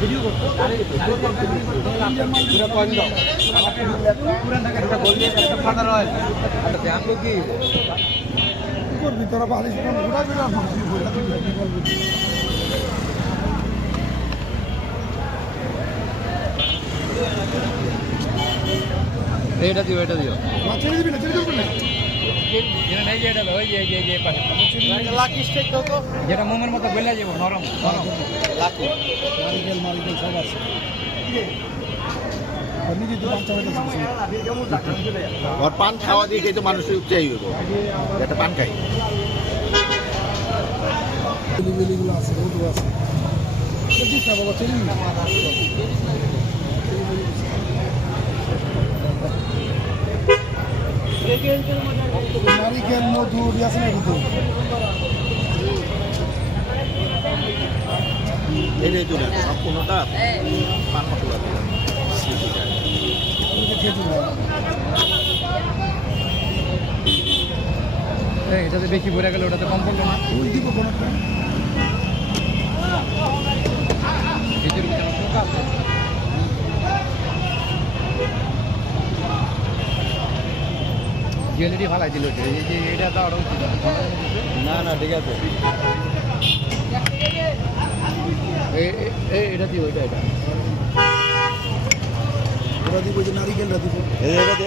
video করতে পুরো coin দাও পুরান টাকা একটা গোল দিয়ে একটা ফাটা রয় একটা ধ্যান কি করবি তোরা বালিশ কোন ঘোরা ঘোরা এটা দিও ছেড়ে দিবি না ছেড়ে দিবি না যেটা নেই যে এটা ওই যে পাশে লাকি স্টেক দাও তো যেটা মোমের মতো গলে যাবো নরম লাকি মারিকেল সব আছে ওর পান খাওয়া দিয়ে খেয়ে তো মানুষের উচ্চাই হইব একটা পান খাই বেলিগুলো আছে ওগুলো আছে বুঝিস না বাবা চলি নারিকেল মধু আছে না কিন্তু এটাই তো না সম্পূর্ণটা পান মশলা এটাতে বেশি পড়ে গেলে ওটাতে কম পড়লো না ফুল দিব কোনো জুয়েলারি ভালাই দিল এটা তো আরো না ঠিক আছে এটা দিব এটা দিব যে নারিকেলটা দিব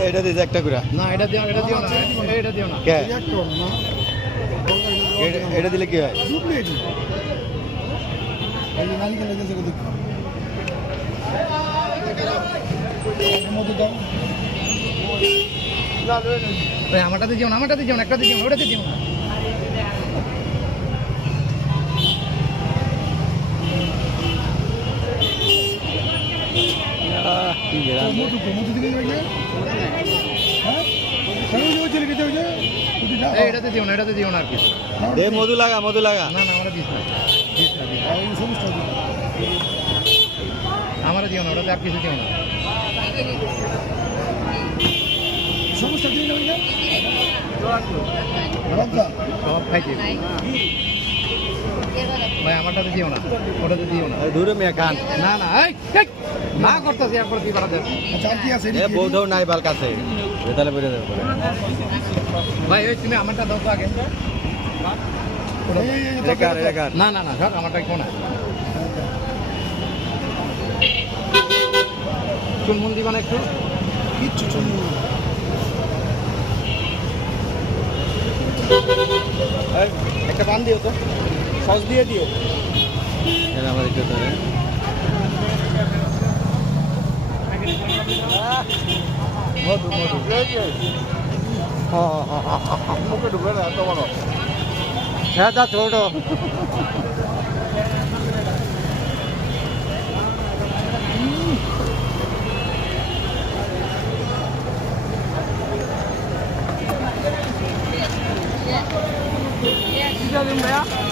এটা দিতে একটা করে না এটা দিও না কে এটা দিলে কি হয় ডুপ্লিকেট এই নারিকেল লেগেছে কত মতো দাও ভাই আমারটাতে যেও না একটাতে যেও ওটাতে যেও না এটাতে দিও না আর কি মধু লাগা না আমরা দিস না আমরা দিও না ওটাতে আর কিছু দিও না সমস্যা দিও না সব খাইতে ভাই আমারটাতে দিও না ওটাতে দিও না দূরে মেয়ে খান না না করতেছি একবার তুই বাড়া দেখ কি আছে বৌদ্ধ নাই বাল কাছে বেতালে বেড়ে দেবে ভাই ওই তুমি আমারটা দাও তো আগে না সব আমারটা কোন চুলমুল দিবা না একটু কিচ্ছু চুলমুল একটা পান দিও তো সস দিয়ে দিও আমার একটু ধরে মধু মুখে ঢুকে না এত বড় হ্যাঁ তা ছোট ভাইয়া